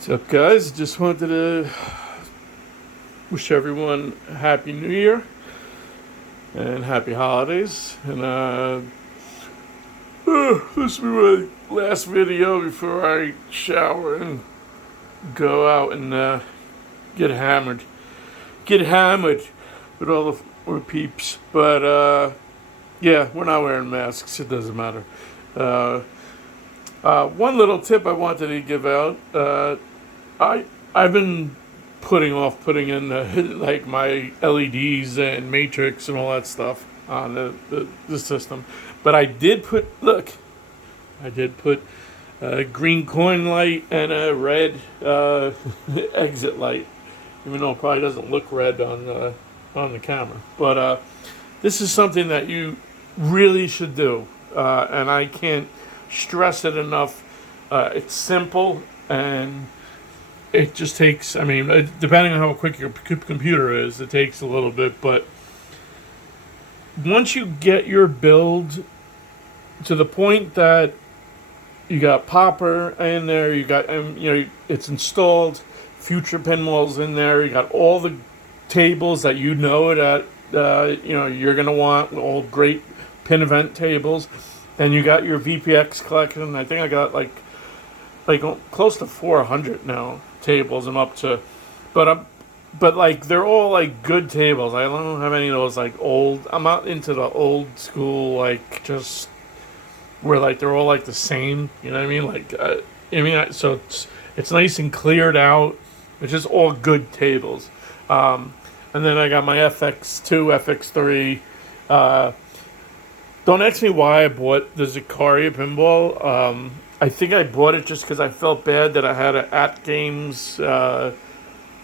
What's up, guys? Just wanted to wish everyone a happy New Year and happy holidays. And this will be my last video before I shower and go out and get hammered. Get hammered with all the peeps. But yeah, we're not wearing masks. It doesn't matter. One little tip I wanted to give out. I've been putting in like my LEDs and matrix and all that stuff on the system, but I did put a green coin light and a red exit light, even though it probably doesn't look red on the camera. But this is something that you really should do, and I can't stress it enough. It's simple and it just takes, depending on how quick your computer is, it takes a little bit. But once you get your build to the point that you got popper in there, you got, it's installed, future pinballs in there, you got all the tables that that you're going to want, all great pin event tables. Then you got your VPX collection. I think I got like close to 400 now tables I'm up to, but like they're all like good tables. I don't have any of those like old. I'm not into the old school, like just where like they're all like the same. You know what I mean? So it's nice and cleared out. It's just all good tables. And then I got my FX2, FX3. Don't ask me why I bought the Zakaria pinball. I think I bought it just because I felt bad that I had an At Games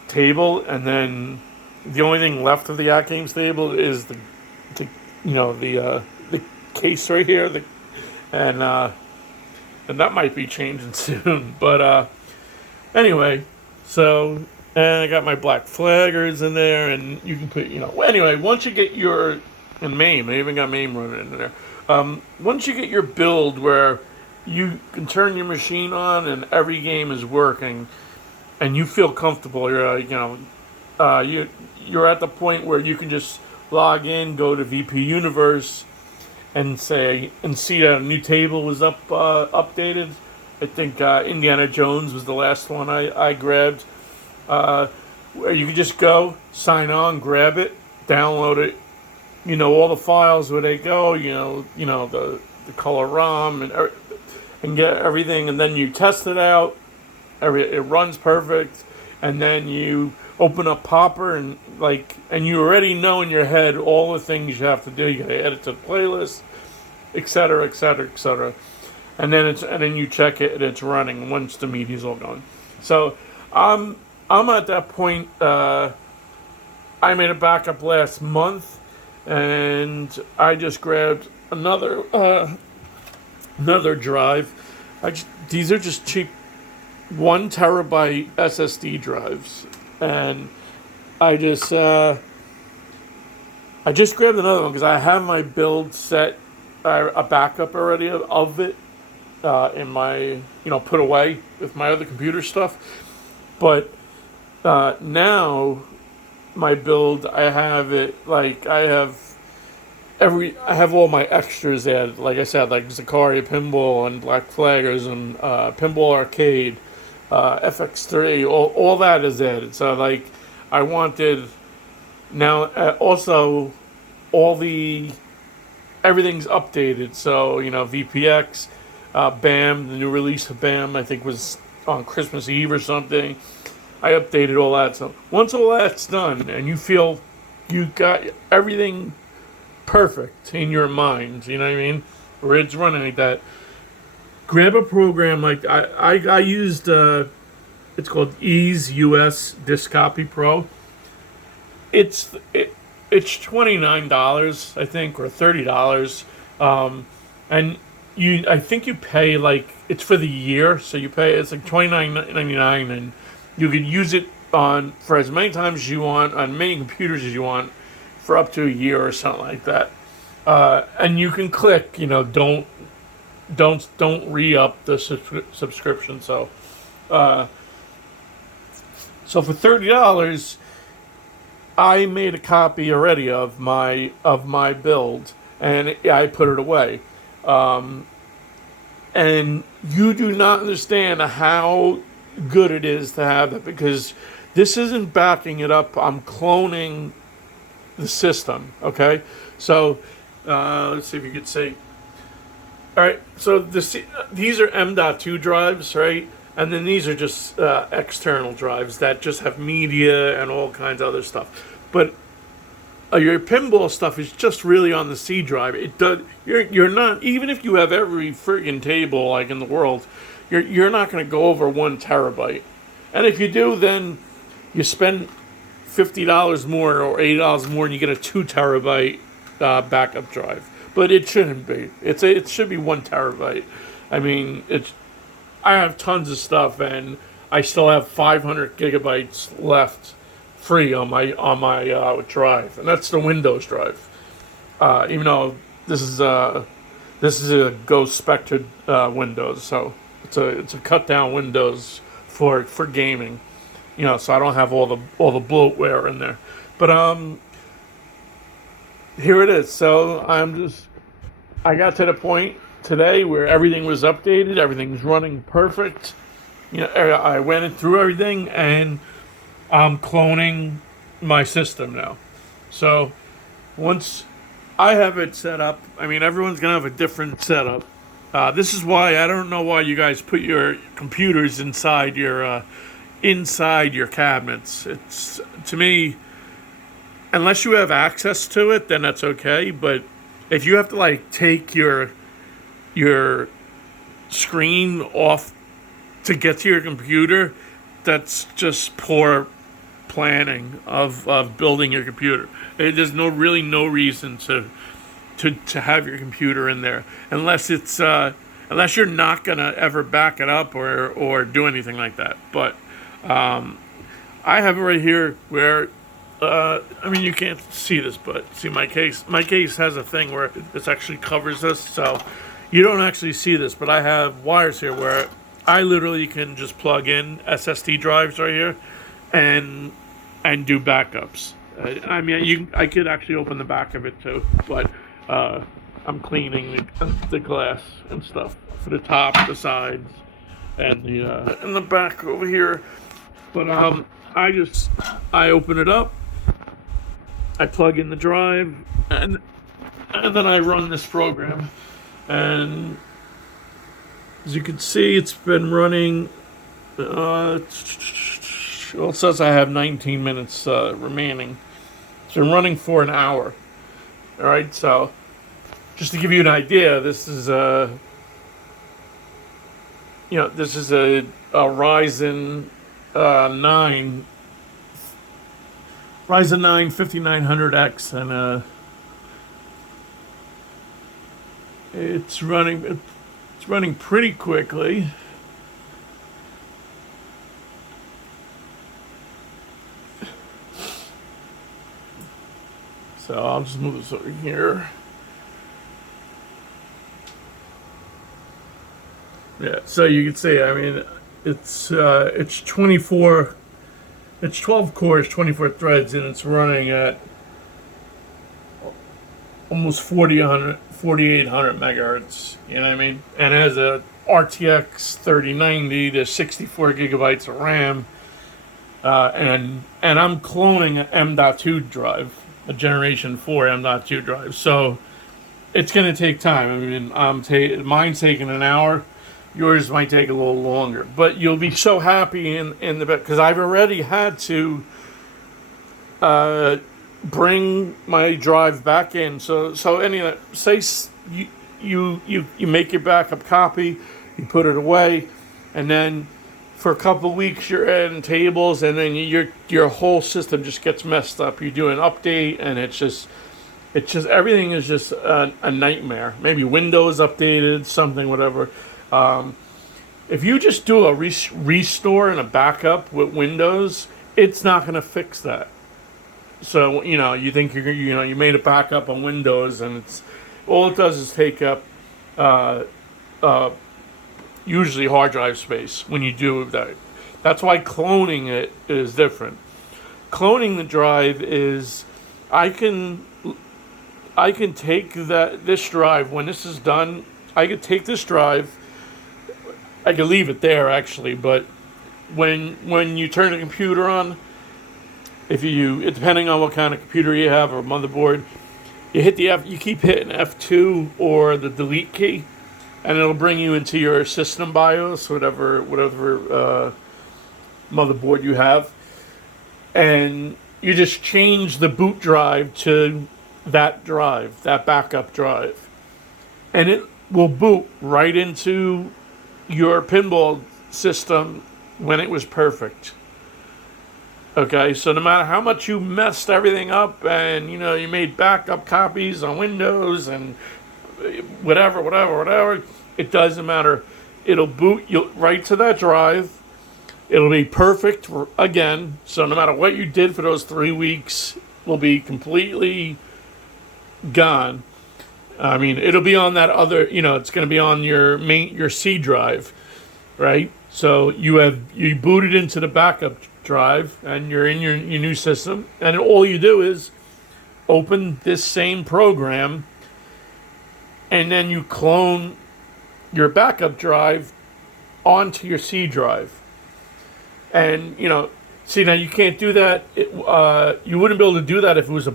table, and then the only thing left of the At Games table is the case right here, and that might be changing soon. But anyway, so and I got my black flaggers in there, and you can put anyway. Once you get your MAME, I even got MAME running in there. Once you get your build where you can turn your machine on and every game is working, and you feel comfortable. You're at the point where you can just log in, go to VP Universe, and see that a new table was updated. I think Indiana Jones was the last one I grabbed. Where you can just go, sign on, grab it, download it. All the files where they go. The color ROM and get everything, and then you test it out. It runs perfect, and then you open up Popper and you already know in your head all the things you have to do. You gotta add it to the playlist, etc., etc., etc. And then you check it and it's running once the media's all gone. So I'm at that point. I made a backup last month, and I just grabbed another drive. These are just cheap 1 terabyte SSD drives, and I just grabbed another one because I have my build set, a backup already of it in my put away with my other computer stuff. But now my build, I have all my extras added. Like I said, like Zakaria Pinball and Black Flaggers and Pinball Arcade, FX3, all that is added. So I wanted now also everything's updated. So VPX, BAM, the new release of BAM, I think was on Christmas Eve or something. I updated all that. So once all that's done and you feel you got everything perfect in your mind, you know what I mean, where it's running like that, grab a program like I used. It's called Ease US Disc Copy Pro. It's $29, I think, or $30, and I think you pay it's for the year, so you pay it's like $29.99, and you can use it for as many times as you want on many computers as you want for up to a year or something like that. And you can click, don't re-up the subscription. So So for $30, I made a copy already of my build, and I put it away. And you do not understand how good it is to have that, because this isn't backing it up. I'm cloning the system. Okay, so let's see if you could see. All right, so these are M.2 drives, right? And then these are just external drives that just have media and all kinds of other stuff. But your pinball stuff is just really on the C drive. It does. You're not, even if you have every friggin' table like in the world, you're not going to go over 1 terabyte. And if you do, then you spend $50 more or $80 more, and you get a 2 terabyte backup drive. But it shouldn't be. It should be 1 terabyte. I mean, I have tons of stuff, and I still have 500 gigabytes left free on my drive, and that's the Windows drive. Even though this is a Ghost Spectre Windows, so it's a cut down Windows for gaming. So I don't have all the bloatware in there. But here it is. So I got to the point today where everything was updated, everything's running perfect. I went through everything, and I'm cloning my system now. So once I have it set up, I mean, everyone's gonna have a different setup. This is why I don't know why you guys put your computers inside your cabinets. It's, to me, unless you have access to it, then that's okay. But if you have to take your screen off to get to your computer, that's just poor planning of building your computer. There's no reason to have your computer in there unless you're not gonna ever back it up or do anything like that. But I have it right here where I mean, you can't see this, but see my case. My case has a thing where this actually covers this, so you don't actually see this. But I have wires here where I literally can just plug in SSD drives right here, and do backups. I mean, I could actually open the back of it too, but I'm cleaning the glass and stuff for the top, the sides, and the back over here. But I open it up, I plug in the drive, and then I run this program. And as you can see, it's been running. Well, it says I have 19 minutes remaining. It's been running for an hour. All right, so just to give you an idea, this is a Ryzen 9 5900X, and it's running pretty quickly. So I'll just move this over here. Yeah, so you can see, I mean, it's 12 cores, 24 threads, and it's running at almost 4,800 megahertz. You know what I mean? And it has a RTX 3090 to 64 gigabytes of RAM. And I'm cloning an M.2 drive, a Generation 4 M.2 drive. So it's going to take time. I mean, mine's taking an hour. Yours might take a little longer. But you'll be so happy in the bed, because I've already had to bring my drive back in. So anyway, say you make your backup copy, you put it away, and then for a couple of weeks you're adding tables, and then your whole system just gets messed up. You do an update, and it's just everything is just a nightmare. Maybe Windows updated, something, whatever. If you just do a restore and a backup with Windows, it's not going to fix that. So you think you made a backup on Windows, and it's all it does is take up usually hard drive space when you do that. That's why cloning it is different. Cloning the drive is I can I can take this drive when this is done. I could take this drive. I could leave it there actually, but when you turn the computer on, if you depending on what kind of computer you have or motherboard, you hit the F. You keep hitting F2 or the delete key, and it'll bring you into your system BIOS, whatever motherboard you have, and you just change the boot drive to that drive, that backup drive, and it will boot right into your pinball system when it was perfect. Okay, so no matter how much you messed everything up and you made backup copies on Windows and whatever, it doesn't matter. It'll boot you right to that drive. It'll be perfect again. So no matter what you did for those 3 weeks, will be completely gone. I mean, it'll be on that other, it's going to be on your C drive, right? So you booted into the backup drive and you're in your new system, and all you do is open this same program, and then you clone your backup drive onto your C drive. And see, now you can't do that. You wouldn't be able to do that if it was a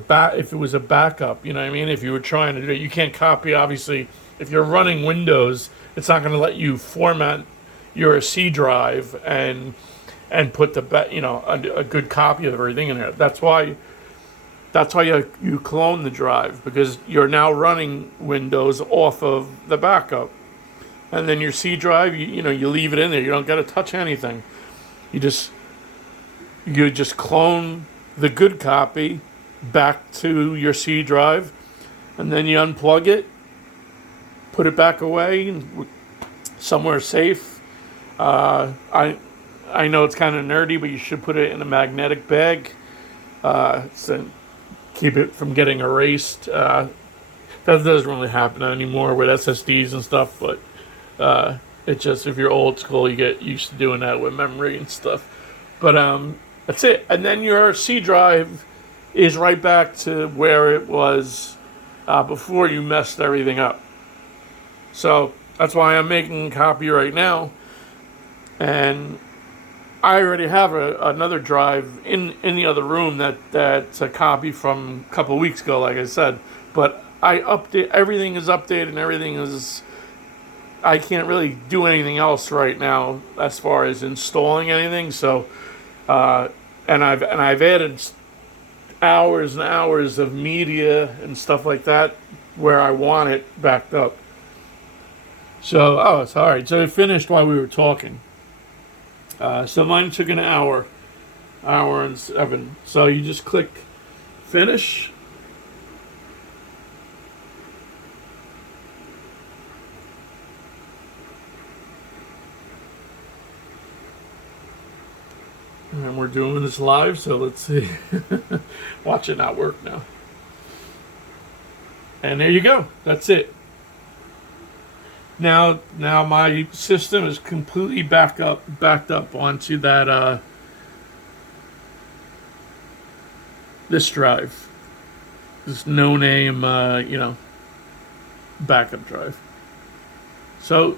backup. You know what I mean? If you were trying to do it, you can't copy. Obviously, if you're running Windows, it's not going to let you format your C drive and put a good copy of everything in there. That's why you clone the drive, because you're now running Windows off of the backup, and then your C drive, you leave it in there. You don't got to touch anything. You just clone the good copy back to your C drive, and then you unplug it, put it back away somewhere safe. I know it's kind of nerdy, but you should put it in a magnetic bag so keep it from getting erased. That doesn't really happen anymore with SSDs and stuff, but it's just, if you're old school, you get used to doing that with memory and stuff. But that's it. And then your C drive is right back to where it was before you messed everything up. So that's why I'm making a copy right now. And I already have another drive in the other room that's a copy from a couple of weeks ago, like I said. But everything is updated, and everything is... I can't really do anything else right now as far as installing anything. So, and I've added hours and hours of media and stuff like that where I want it backed up. So, it's all right. So it finished while we were talking. So mine took an hour and 7. So you just click finish. And we're doing this live, so let's see. Watch it not work now. And there you go. That's it. Now my system is completely backed up onto that this drive. This no-name backup drive. So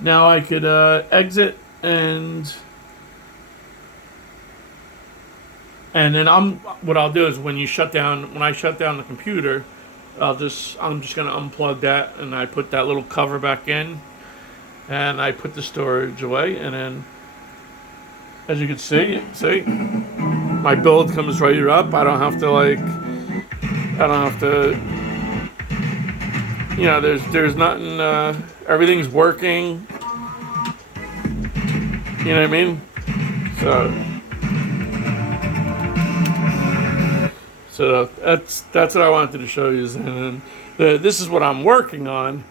now I could exit and then what I'll do is when I shut down the computer, I'm just gonna unplug that, and I put that little cover back in, and I put the storage away, and then as you can see, my build comes right up. I don't have to there's nothing, everything's working. You know what I mean? So that's what I wanted to show you. And this is what I'm working on.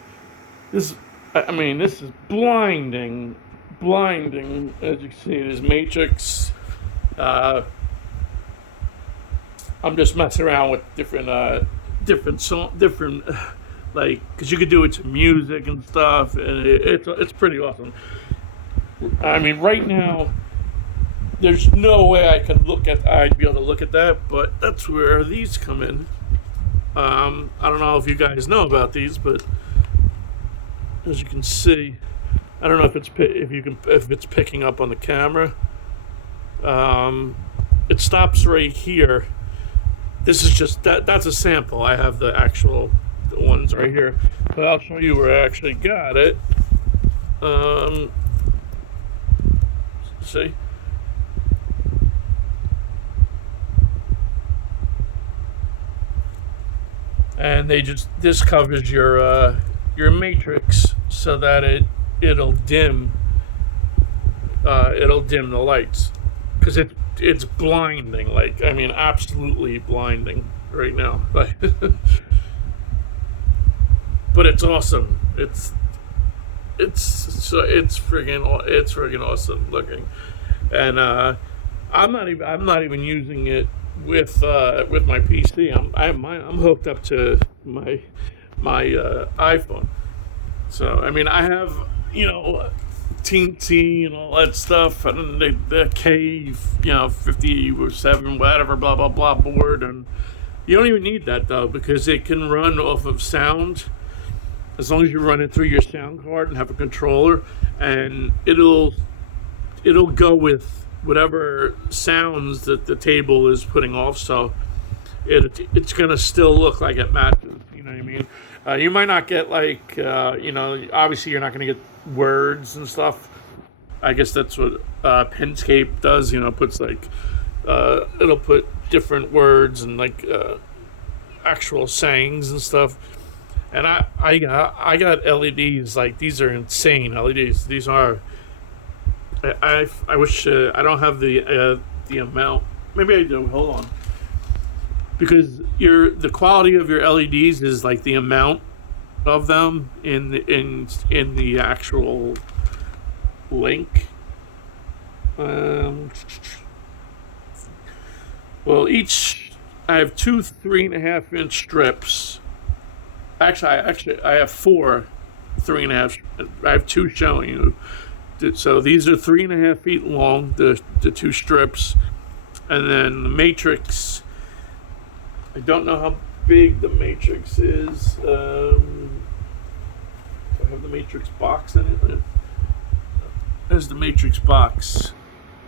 This is blinding. As you can see, this matrix. I'm just messing around with different like, because you could do it to music and stuff, and it's pretty awesome. I mean, right now, there's no way I'd be able to look at that, but that's where these come in. I don't know if you guys know about these, but as you can see, I don't know if it's picking up on the camera. Um, it stops right here. This is just that's a sample. I have the actual ones right here, but I'll show you where I actually got it. See, and this covers your matrix so that it'll dim it'll dim the lights because it's blinding. Like, I mean, absolutely blinding right now. Like, but it's awesome. It's friggin' awesome looking, and I'm not even using it with my PC. I'm hooked up to my iPhone. So I mean, I have, TNT and all that stuff, and the K 57 whatever blah blah blah board, and you don't even need that though because it can run off of sound as long as you run it through your sound card and have a controller, and it'll go with whatever sounds that the table is putting off. So it's gonna still look like it matches. You know what I mean? You might not get like obviously you're not gonna get words and stuff. I guess that's what Penscape does. Puts like it'll put different words and like actual sayings and stuff. And I got LEDs, like these are insane LEDs. These are I wish I don't have the amount. Maybe I do. Hold on. Because the quality of your LEDs is like the amount of them in the actual link. Well, I have two 3.5-inch strips. Actually, I have four 3.5. I have two showing you. So these are 3.5 feet long. The two strips, and then the matrix. I don't know how big the matrix is. I have the matrix box in it. There's the matrix box.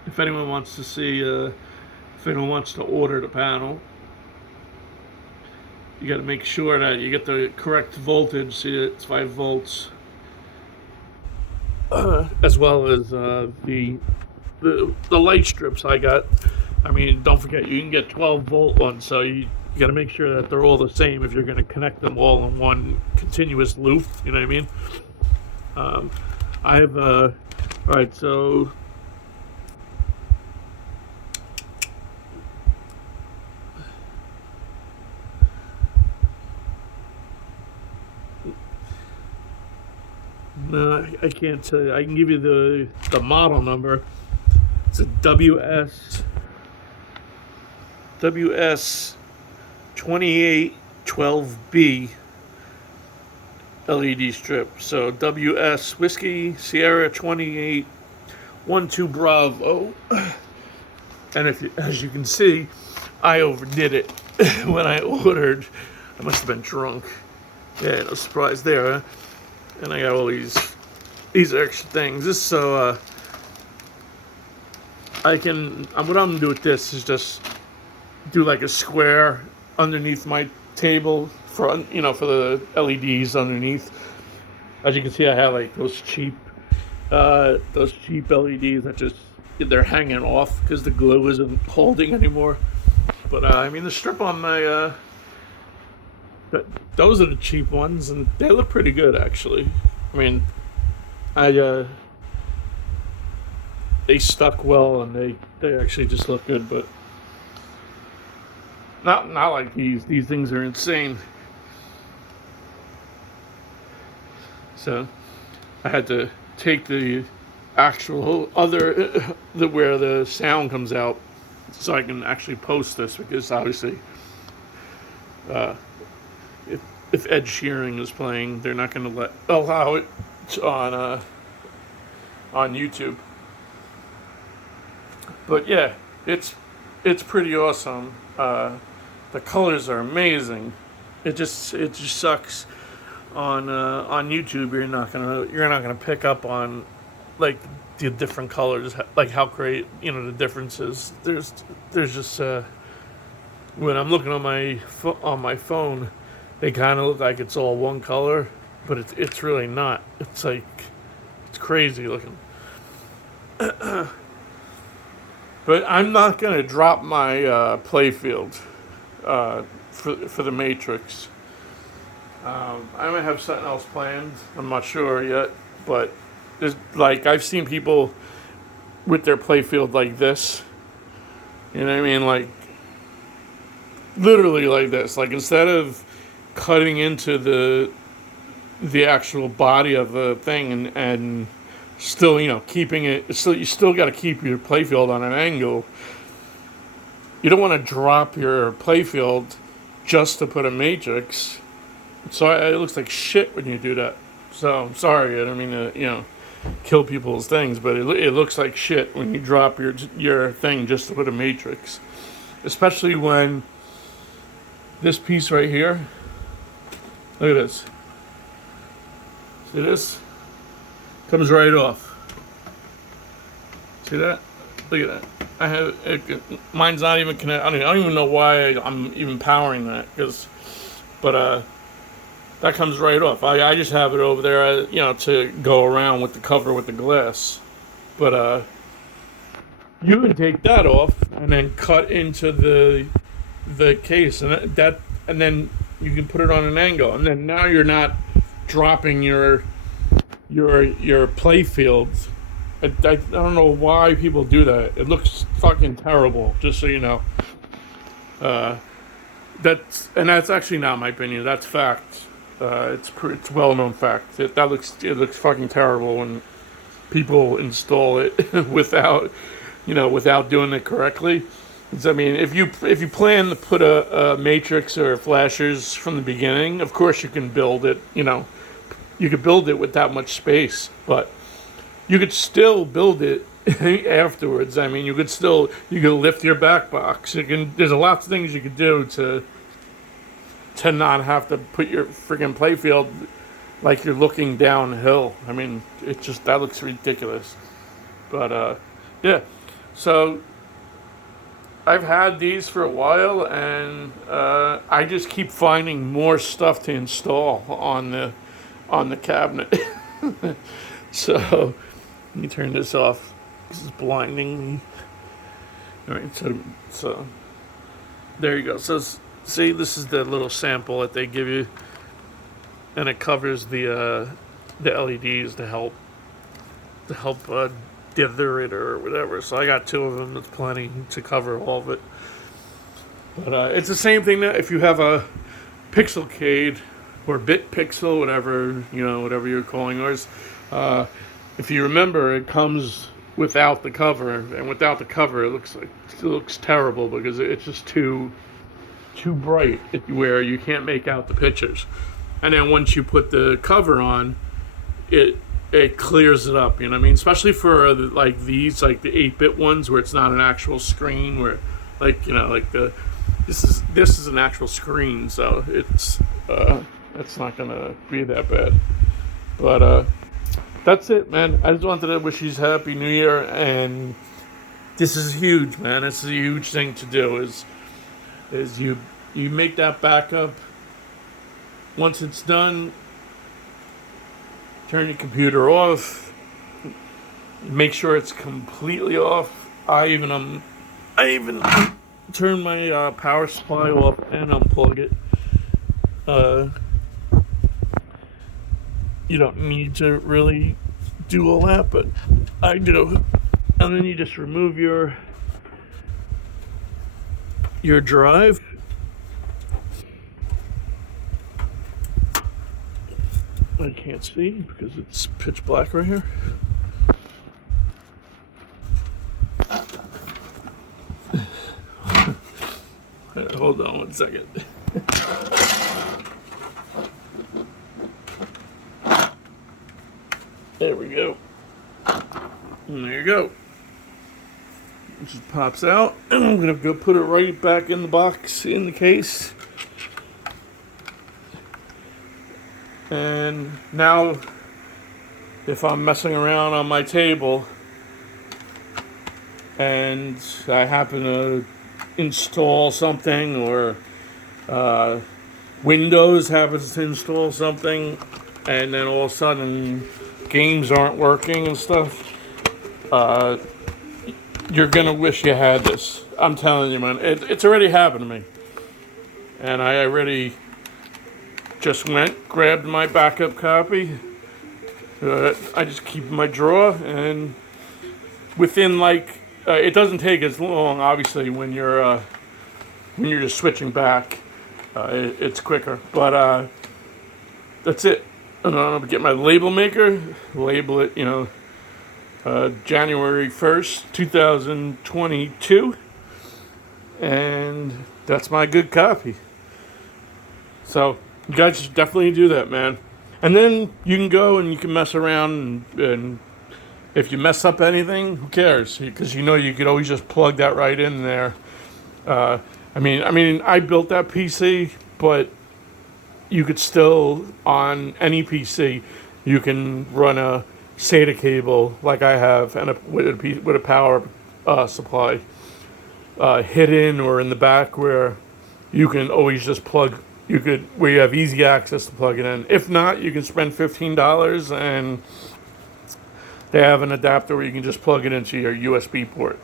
If anyone wants to see, if anyone wants to order the panel, you got to make sure that you get the correct voltage. See, it's 5 volts, as well as the light strips I got. I mean, don't forget you can get 12-volt ones, so you got to make sure that they're all the same if you're going to connect them all in one continuous loop. You know what I mean? I have all right. So no, I can't tell you. I can give you the model number. It's a WS 2812B LED strip. So WS Whiskey Sierra 2812 Bravo. And as you can see, I overdid it when I ordered. I must have been drunk. Yeah, no surprise there. Huh? And I got all these extra things. This so I can. What I'm gonna do with this is just do like a square underneath my table for the LEDs underneath. As you can see, I have like those cheap LEDs that they're hanging off because the glue isn't holding anymore. But I mean, the strip on my those are the cheap ones, and they look pretty good actually. I mean, they stuck well, and they actually just look good, but not like these. These things are insane. So I had to take the actual other where the sound comes out, so I can actually post this, because obviously, if Ed Sheeran is playing, they're not going to allow it on YouTube. But yeah, it's pretty awesome. The colors are amazing. It just sucks on YouTube. You're not gonna pick up on like the different colors, like how great the differences. There's just when I'm looking on my phone, they kind of look like it's all one color, but it's really not. It's like it's crazy looking. But I'm not gonna drop my playfield for the Matrix. I might have something else planned. I'm not sure yet, but there's like I've seen people with their playfield like this. You know what I mean? Like literally like this. Like instead of cutting into the actual body of the thing and still keeping it. Still, you still got to keep your playfield on an angle. You don't want to drop your playfield just to put a matrix. So it looks like shit when you do that. So I'm sorry, I don't mean to kill people's things, but it looks like shit when you drop your thing just to put a matrix. Especially when this piece right here. Look at this. See this? Comes right off. See that? Look at that. I have mine's not even connected. I don't even know why I'm even powering that, but that comes right off. I just have it over there, to go around with the cover with the glass. But you can take that off and then cut into the case, and and then you can put it on an angle, and then now you're not dropping your play fields. I don't know why people do that. It looks fucking terrible, just so you know. That's actually not my opinion. That's fact. It's well known fact. It looks fucking terrible when people install it without doing it correctly. I mean, if you plan to put a matrix or flashers from the beginning, of course you can build it. You could build it with that much space, but you could still build it afterwards. I mean, you could lift your back box. There's a lot of things you could do to not have to put your freaking playfield like you're looking downhill. I mean, that looks ridiculous. But yeah, so I've had these for a while, and I just keep finding more stuff to install on the cabinet. So let me turn this off. This is blinding me. All right, so there you go. So see, this is the little sample that they give you, and it covers the LEDs to help dither it or whatever. So I got 2 of them. That's plenty to cover all of it. But it's the same thing that if you have a Pixelcade or BitPixel, whatever you're calling yours. If you remember, it comes without the cover, and without the cover, it looks terrible because it's just too bright where you can't make out the pictures. And then once you put the cover on, it clears it up. You know what I mean? Especially for these, like the 8-bit ones where it's not an actual screen, where this is an actual screen, so it's not gonna be that bad. But that's it, man. I just wanted to wish you Happy New Year, and this is huge, man. This is a huge thing to do. Is you make that backup. Once it's done, turn your computer off. Make sure it's completely off. I even turn my power supply off and unplug it. You don't need to really do all that, but I do. And then you just remove your drive. I can't see because it's pitch black right here. Hold on 1 second. There we go. And there you go. It just pops out, and I'm gonna go put it right back in the box in the case. And now, if I'm messing around on my table and I happen to install something, or Windows happens to install something, and then all of a sudden games aren't working and stuff, you're gonna wish you had this. I'm telling you, man, it's already happened to me. And I already just grabbed my backup copy. I just keep in my drawer, and within it doesn't take as long, obviously, when you're just switching back. It's quicker, but that's it. And I'm gonna get my label maker, label it, January 1st, 2022, and that's my good copy. So you guys should definitely do that, man. And then you can go and you can mess around, and if you mess up anything, who cares? Because you could always just plug that right in there. I mean, I built that PC, but you could still, on any PC, you can run a SATA cable like I have, and with a power supply hidden or in the back, where you can always just plug. Where you have easy access to plug it in. If not, you can spend $15 and they have an adapter where you can just plug it into your USB port.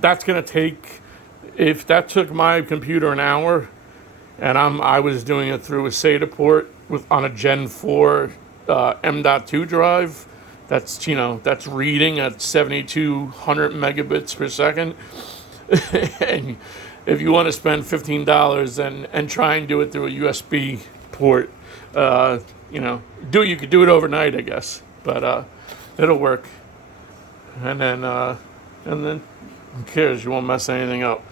That's gonna take. If that took my computer an hour, and I was doing it through a SATA port on a Gen 4 M.2 drive, that's reading at 7,200 megabits per second, and if you want to spend $15 and try and do it through a USB port, you could do it overnight, I guess, but it'll work. And then who cares? You won't mess anything up.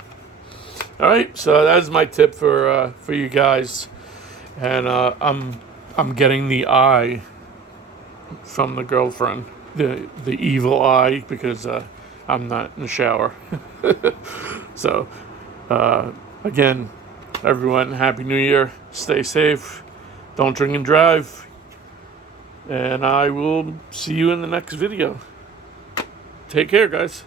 All right, so that's my tip for you guys, and I'm getting the eye from the girlfriend, the evil eye, because I'm not in the shower. So. Again, everyone, Happy New Year. Stay safe. Don't drink and drive. And I will see you in the next video. Take care, guys.